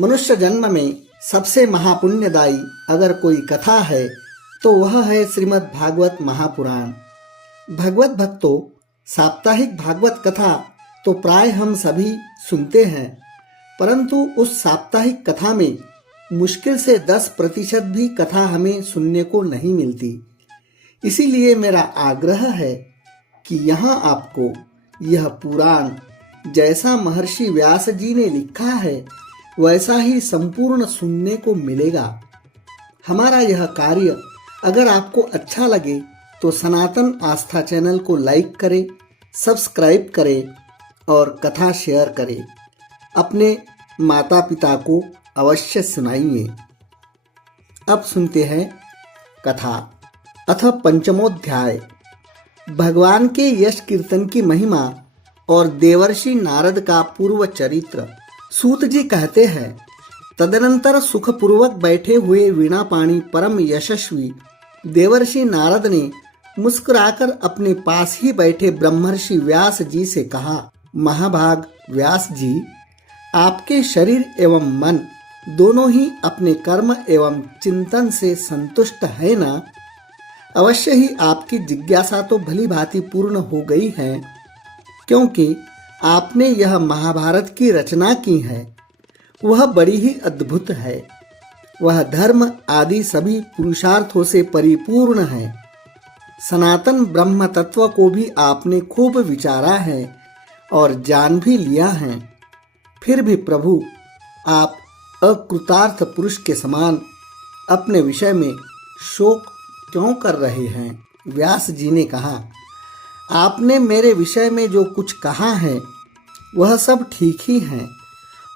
मनुष्य जन्म में सबसे महापुण्यदायी अगर कोई कथा है तो वह है श्रीमद् भागवत महापुराण। भगवत भक्तों, साप्ताहिक भागवत कथा तो प्राय हम सभी सुनते हैं, परंतु उस साप्ताहिक कथा में मुश्किल से 10% भी कथा हमें सुनने को नहीं मिलती। इसीलिए मेरा आग्रह है कि यहाँ आपको यह पुराण जैसा महर्षि व्यास जी ने लिखा है वैसा ही संपूर्ण सुनने को मिलेगा। हमारा यह कार्य अगर आपको अच्छा लगे तो सनातन आस्था चैनल को लाइक करें, सब्सक्राइब करें और कथा शेयर करें। अपने माता पिता को अवश्य सुनाइए। अब सुनते हैं कथा। अथ पंचमोध्याय। भगवान के यश कीर्तन की महिमा और देवर्षि नारद का पूर्व चरित्र। सूत जी कहते हैं, तदनंतर सुखपूर्वक बैठे हुए वीणापाणी परम यशस्वी देवर्षि नारद ने मुस्कुराकर अपने पास ही बैठे ब्रह्मर्षि व्यास जी से कहा, महाभाग व्यास जी, आपके शरीर एवं मन दोनों ही अपने कर्म एवं चिंतन से संतुष्ट है ना? अवश्य ही आपकी जिज्ञासा तो भली भांति पूर्ण हो गई है, क्योंकि आपने यह महाभारत की रचना की है। वह बड़ी ही अद्भुत है। वह धर्म आदि सभी पुरुषार्थों से परिपूर्ण है। सनातन ब्रह्म तत्व को भी आपने खूब विचारा है और जान भी लिया है। फिर भी प्रभु, आप अकृतार्थ पुरुष के समान अपने विषय में शोक क्यों कर रहे हैं? व्यास जी ने कहा, आपने मेरे विषय में जो कुछ कहा है वह सब ठीक ही है।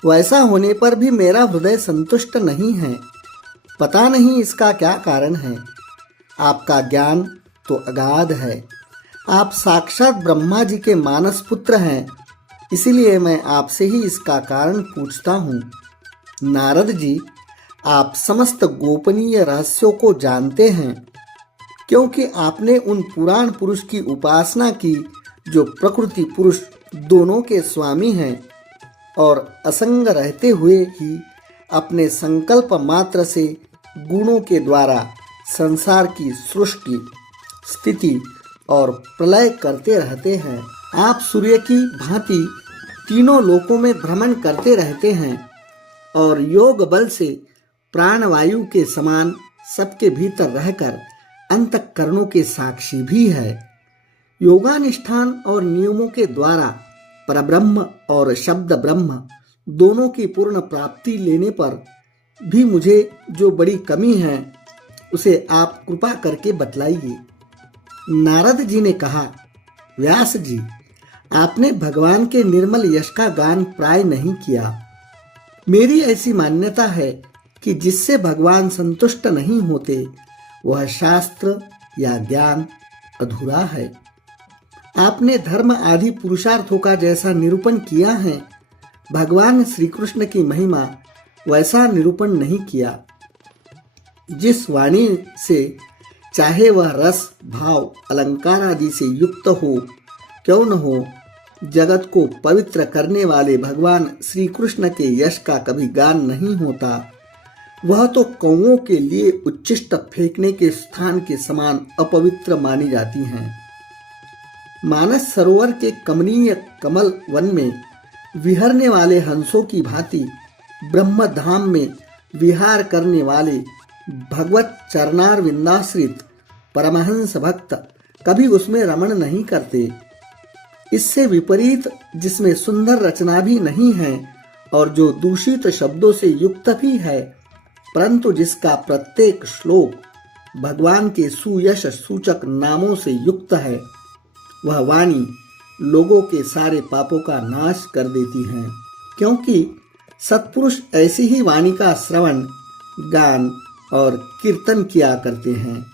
वैसा होने पर भी मेरा हृदय संतुष्ट नहीं है। पता नहीं इसका क्या कारण है। आपका ज्ञान तो अगाध है। आप साक्षात ब्रह्मा जी के मानस पुत्र हैं, इसीलिए मैं आपसे ही इसका कारण पूछता हूँ। नारद जी, आप समस्त गोपनीय रहस्यों को जानते हैं, क्योंकि आपने उन पुराण पुरुष की उपासना की जो प्रकृति पुरुष दोनों के स्वामी हैं और असंग रहते हुए ही अपने संकल्प मात्र से गुणों के द्वारा संसार की सृष्टि, स्थिति और प्रलय करते रहते हैं। आप सूर्य की भांति तीनों लोकों में भ्रमण करते रहते हैं और योग बल से प्राणवायु के समान सबके भीतर रहकर अंतःकरणों के साक्षी भी है। योगानुष्ठान और नियमों के द्वारा परब्रह्म और शब्द ब्रह्म दोनों की पूर्ण प्राप्ति लेने पर भी मुझे जो बड़ी कमी है उसे आप कृपा करके बतलाइए। नारद जी ने कहा, व्यास जी, आपने भगवान के निर्मल यश का गान प्राय नहीं किया। मेरी ऐसी मान्यता है कि जिससे भगवान संतुष्ट नहीं होते वह शास्त्र या ज्ञान अधूरा है। आपने धर्म आदि पुरुषार्थों का जैसा निरूपण किया है, भगवान श्री कृष्ण की महिमा वैसा निरूपण नहीं किया। जिस वाणी से चाहे वह रस, भाव, अलंकार आदि से युक्त हो क्यों न हो, जगत को पवित्र करने वाले भगवान श्री कृष्ण के यश का कभी गान नहीं होता। वह तो कौओं के लिए उच्छिष्ट फेंकने के स्थान के समान अपवित्र मानी जाती हैं। मानस सरोवर के कमनीय कमल वन में विहरने वाले हंसों की भांति ब्रह्म धाम में विहार करने वाले भगवत चरणार विंदाश्रित परमहंस भक्त कभी उसमें रमण नहीं करते। इससे विपरीत जिसमें सुंदर रचना भी नहीं है और जो दूषित शब्दों से युक्त भी है, परंतु जिसका प्रत्येक श्लोक भगवान के सुयश सूचक नामों से युक्त है, वह वाणी लोगों के सारे पापों का नाश कर देती है। क्योंकि सत्पुरुष ऐसी ही वाणी का श्रवण, गान और कीर्तन किया करते हैं।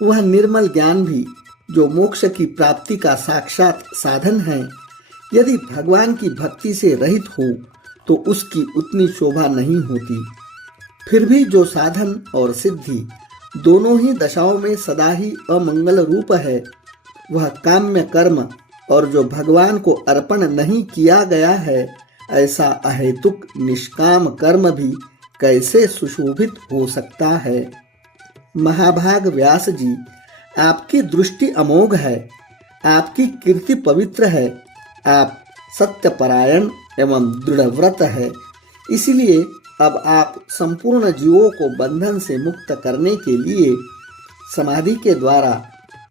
वह निर्मल ज्ञान भी जो मोक्ष की प्राप्ति का साक्षात साधन है, यदि भगवान की भक्ति से रहित हो तो उसकी उतनी शोभा नहीं होती। फिर भी जो साधन और सिद्धि दोनों ही दशाओं में सदा ही अमंगल रूप है, वह काम्य कर्म और जो भगवान को अर्पण नहीं किया गया है ऐसा अहेतुक निष्काम कर्म भी कैसे सुशोभित हो सकता है। महाभाग व्यास जी, आपकी दृष्टि अमोघ है, आपकी कीर्ति पवित्र है, आप सत्यपरायण एवं दृढ़व्रत है। इसलिए अब आप संपूर्ण जीवों को बंधन से मुक्त करने के लिए समाधि के द्वारा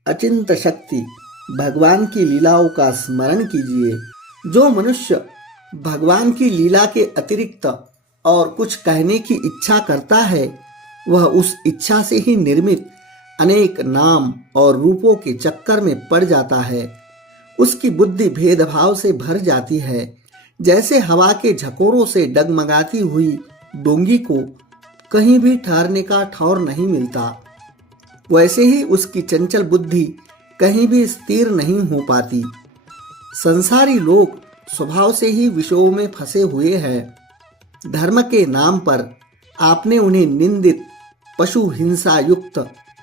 अचिंत शक्ति भगवान की लीलाओं का स्मरण कीजिए। जो मनुष्य भगवान की लीला के अतिरिक्त और कुछ कहने की इच्छा करता है, वह उस इच्छा से ही निर्मित अनेक नाम और रूपों के चक्कर में पड़ जाता है। उसकी बुद्धि भेदभाव से भर जाती है। जैसे हवा के झकोरों से डगमगाती हुई डोंगी को कहीं भी ठहरने का ठौर नहीं मिलता, वैसे ही उसकी चंचल बुद्धि कहीं भी स्थिर नहीं हो पाती। संसारी लोग स्वभाव से ही विषयों में फंसे हुए हैं। धर्म के नाम पर आपने उन्हें निंदित पशु हिंसा युक्त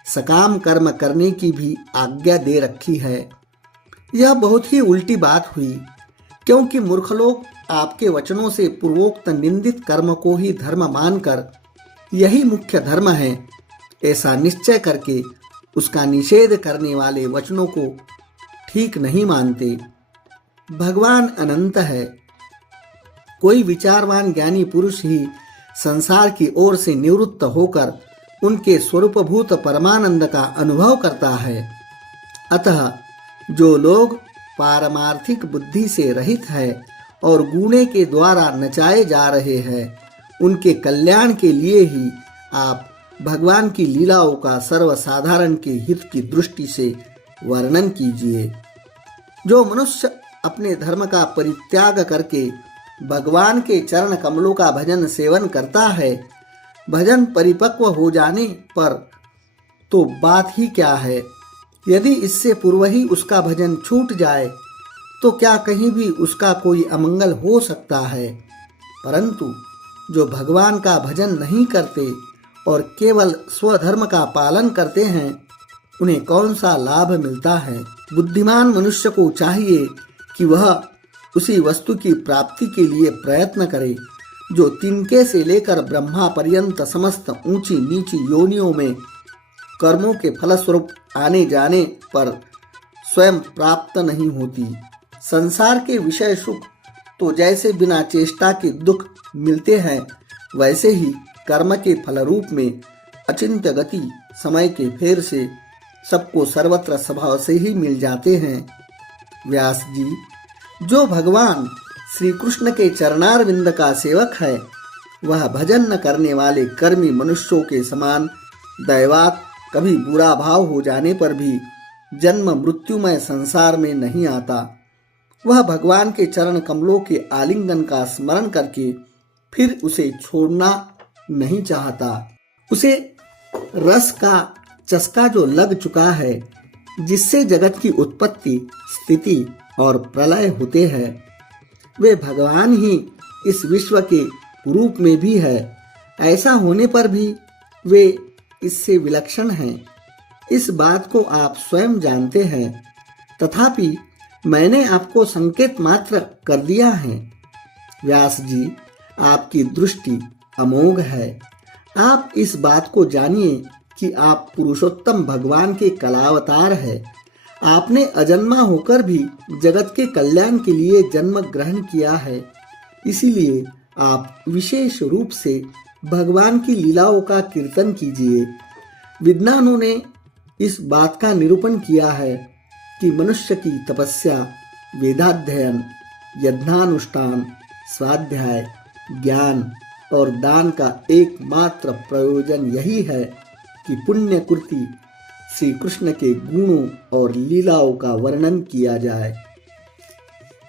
सकाम कर्म करने की भी आज्ञा दे रखी है। यह बहुत ही उल्टी बात हुई, क्योंकि मूर्ख लोग आपके वचनों से पूर्वोक्त निंदित कर्म को ही धर्म मानकर यही मुख्य धर्म है ऐसा निश्चय करके उसका निषेध करने वाले वचनों को ठीक नहीं मानते। भगवान अनंत है। कोई विचारवान ज्ञानी पुरुष ही संसार की ओर से निवृत्त होकर उनके स्वरूपभूत परमानंद का अनुभव करता है। अतः जो लोग पारमार्थिक बुद्धि से रहित है और गूणे के द्वारा नचाए जा रहे हैं, उनके कल्याण के लिए ही आप भगवान की लीलाओं का सर्वसाधारण के हित की दृष्टि से वर्णन कीजिए। जो मनुष्य अपने धर्म का परित्याग करके भगवान के चरण कमलों का भजन सेवन करता है, भजन परिपक्व हो जाने पर तो बात ही क्या है। यदि इससे पूर्व ही उसका भजन छूट जाए तो क्या कहीं भी उसका कोई अमंगल हो सकता है। परंतु जो भगवान का भजन नहीं करते और केवल स्वधर्म का पालन करते हैं, उन्हें कौन सा लाभ मिलता है। बुद्धिमान मनुष्य को चाहिए कि वह उसी वस्तु की प्राप्ति के लिए प्रयत्न करे जो तिनके से लेकर ब्रह्मा पर्यंत समस्त ऊंची नीची योनियों में कर्मों के फलस्वरूप आने जाने पर स्वयं प्राप्त नहीं होती। संसार के विषय सुख तो जैसे बिना चेष्टा के दुख मिलते हैं, वैसे ही कर्म के फल रूप में अचिंत्य गति समय के फेर से सबको सर्वत्र स्वभाव से ही मिल जाते हैं। व्यास जी, जो भगवान श्री कृष्ण के चरणारविंद का सेवक है, वह भजन न करने वाले कर्मी मनुष्यों के समान दैवात कभी बुरा भाव हो जाने पर भी जन्म मृत्युमय संसार में नहीं आता। वह भगवान के चरण कमलों के आलिंगन का स्मरण करके फिर उसे छोड़ना नहीं चाहता। उसे रस का चस्का जो लग चुका है, जिससे जगत की उत्पत्ति स्थिति और प्रलय होते हैं, वे भगवान ही इस विश्व के रूप में भी है। ऐसा होने पर भी वे इससे विलक्षण हैं। इस बात को आप स्वयं जानते हैं, तथापि मैंने आपको संकेत मात्र कर दिया है। व्यास जी, आपकी दृष्टि अमोघ है। आप इस बात को जानिए कि आप पुरुषोत्तम भगवान के कलावतार हैं। आपने अजन्मा होकर भी जगत के कल्याण के लिए जन्म ग्रहण किया है। इसीलिए आप विशेष रूप से भगवान की लीलाओं का कीर्तन कीजिए। विद्वानों ने इस बात का निरूपण किया है कि मनुष्य की तपस्या, वेदाध्ययन, यज्ञानुष्ठान, स्वाध्याय, ज्ञान और दान का एकमात्र प्रयोजन यही है कि पुण्य कृति श्री कृष्ण के गुणों और लीलाओं का वर्णन किया जाए।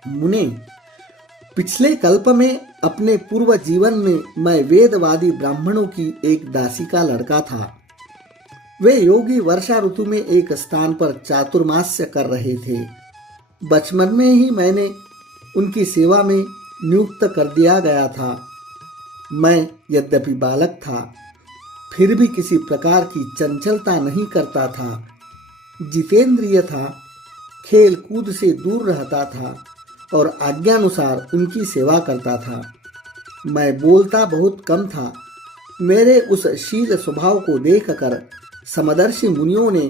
मुने, पिछले कल्प में अपने पूर्व जीवन में मैं वेदवादी ब्राह्मणों की एक दासी का लड़का था। वे योगी वर्षा ऋतु में एक स्थान पर चातुर्मास्य कर रहे थे। बचपन में ही मैंने उनकी सेवा में नियुक्त कर दिया गया था। मैं यद्यपि बालक था, फिर भी किसी प्रकार की चंचलता नहीं करता था। जितेंद्रिय था, खेल कूद से दूर रहता था और आज्ञानुसार उनकी सेवा करता था। मैं बोलता बहुत कम था। मेरे उस शील स्वभाव को देखकर समदर्शी मुनियों ने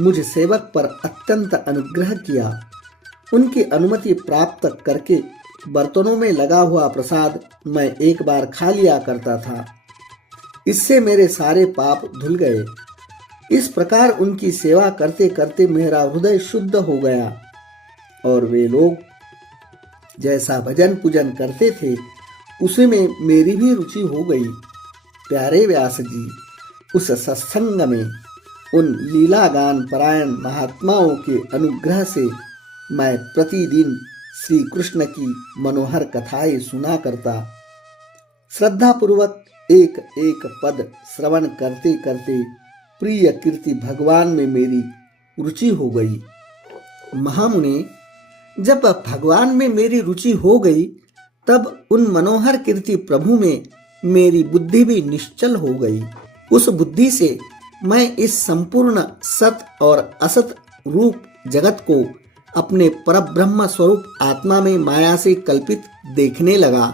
मुझ सेवक पर अत्यंत अनुग्रह किया। उनकी अनुमति प्राप्त करके बर्तनों में लगा हुआ प्रसाद मैं एक बार खा लिया करता था। इससे मेरे सारे पाप धुल गए। इस प्रकार उनकी सेवा करते करते मेरा हृदय शुद्ध हो गया और वे लोग जैसा भजन पूजन करते थे उसी में मेरी भी रुचि हो गई। प्यारे व्यास जी, उस सत्संग में उन लीला गान परायण महात्माओं के अनुग्रह से मैं प्रतिदिन श्री कृष्ण की मनोहर कथाएं सुना करता। श्रद्धा पूर्वक एक एक पद श्रवण करते करते प्रिय कीर्ति भगवान में मेरी रुचि हो गई। महामुने, जब भगवान में मेरी रुचि हो गई तब उन मनोहर कीर्ति प्रभु में मेरी बुद्धि भी निश्चल हो गई। उस बुद्धि से मैं इस संपूर्ण सत और असत रूप जगत को अपने परब्रह्म स्वरूप आत्मा में माया से कल्पित देखने लगा।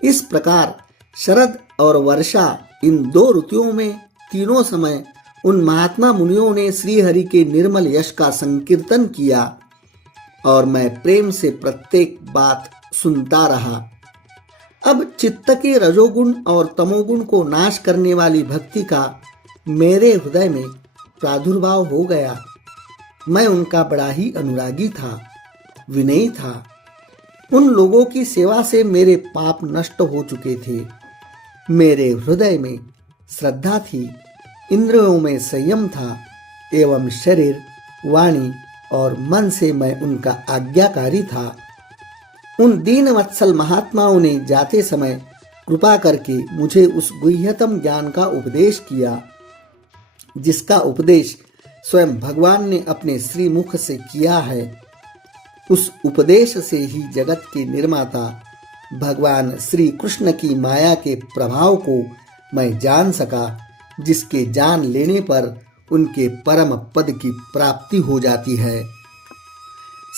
इस प्रकार शरद और वर्षा इन दो ऋतुओं में तीनों समय उन महात्मा मुनियों ने श्री हरि के निर्मल यश का संकीर्तन किया और मैं प्रेम से प्रत्येक बात सुनता रहा। अब चित्त के रजोगुण और तमोगुण को नाश करने वाली भक्ति का मेरे हृदय में प्रादुर्भाव हो गया। मैं उनका बड़ा ही अनुरागी था, विनयी था। उन लोगों की सेवा से मेरे पाप नष्ट हो चुके थे। मेरे हृदय में श्रद्धा थी, इंद्रियों में संयम था एवं शरीर, वाणी और मन से मैं उनका आज्ञाकारी था। उन दीन वत्सल महात्माओं ने जाते समय कृपा करके मुझे उस गुह्यतम ज्ञान का उपदेश किया, जिसका उपदेश स्वयं भगवान ने अपने श्री मुख से किया है। उस उपदेश से ही जगत के निर्माता भगवान श्री कृष्ण की माया के प्रभाव को मैं जान सका, जिसके जान लेने पर उनके परम पद की प्राप्ति हो जाती है।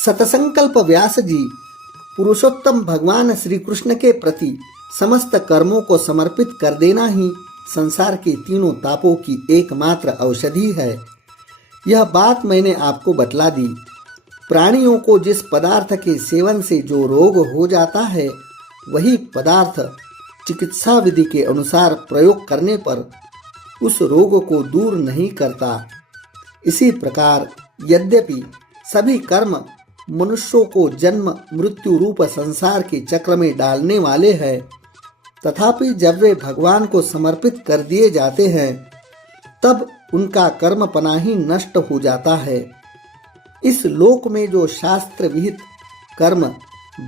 सतसंकल्प व्यास जी, पुरुषोत्तम भगवान श्री कृष्ण के प्रति समस्त कर्मों को समर्पित कर देना ही संसार के तीनों तापों की एकमात्र औषधि है। यह बात मैंने आपको बतला दी। प्राणियों को जिस पदार्थ के सेवन से जो रोग हो जाता है, वही पदार्थ चिकित्सा विधि के अनुसार प्रयोग करने पर उस रोग को दूर नहीं करता। इसी प्रकार यद्यपि सभी कर्म मनुष्यों को जन्म मृत्यु रूप संसार के चक्र में डालने वाले हैं, तथापि जब वे भगवान को समर्पित कर दिए जाते हैं तब उनका कर्म पना ही नष्ट हो जाता है। इस लोक में जो शास्त्र विहित कर्म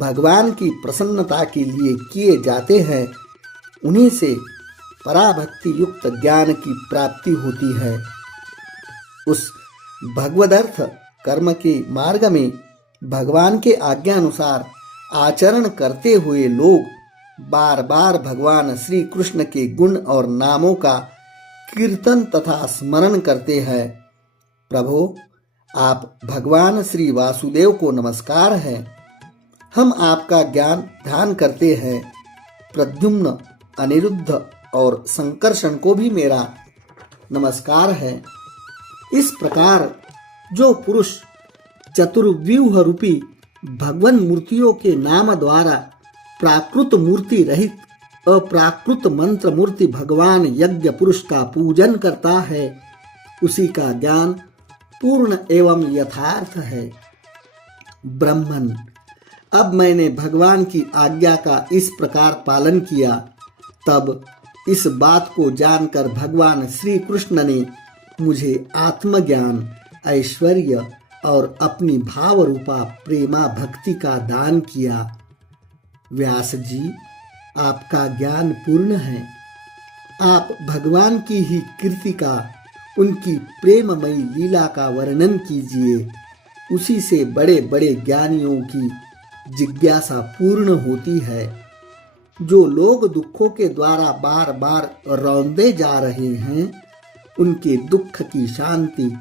भगवान की प्रसन्नता के लिए किए जाते हैं, उन्हीं से पराभक्ति युक्त ज्ञान की प्राप्ति होती है। उस भगवदर्थ कर्म के मार्ग में भगवान के आज्ञा अनुसार आचरण करते हुए लोग बार बार भगवान श्री कृष्ण के गुण और नामों का कीर्तन तथा स्मरण करते हैं। प्रभु, आप भगवान श्री वासुदेव को नमस्कार है। हम आपका ज्ञान ध्यान करते हैं। प्रद्युम्न, अनिरुद्ध और संकर्षण को भी मेरा नमस्कार है। इस प्रकार जो पुरुष चतुर्व्यूह रूपी भगवान मूर्तियों के नाम द्वारा प्राकृत मूर्ति रहित अप्राकृत मंत्र मूर्ति भगवान यज्ञ पुरुष का पूजन करता है, उसी का ज्ञान पूर्ण एवं यथार्थ है। ब्राह्मण, अब मैंने भगवान की आज्ञा का इस प्रकार पालन किया, तब इस बात को जानकर भगवान श्री कृष्ण ने मुझे आत्मज्ञान, ऐश्वर्य और अपनी भाव रूपा प्रेमा भक्ति का दान किया। व्यास जी, आपका ज्ञान पूर्ण है। आप भगवान की ही कीर्ति का, उनकी प्रेममयी लीला का वर्णन कीजिए। उसी से बड़े बड़े ज्ञानियों की जिज्ञासा पूर्ण होती है। जो लोग दुखों के द्वारा बार बार रौंदे जा रहे हैं, उनके दुख की शांति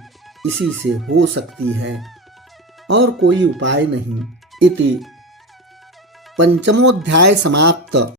इसी से हो सकती है और कोई उपाय नहीं। इति पंचमोध्याय समाप्त।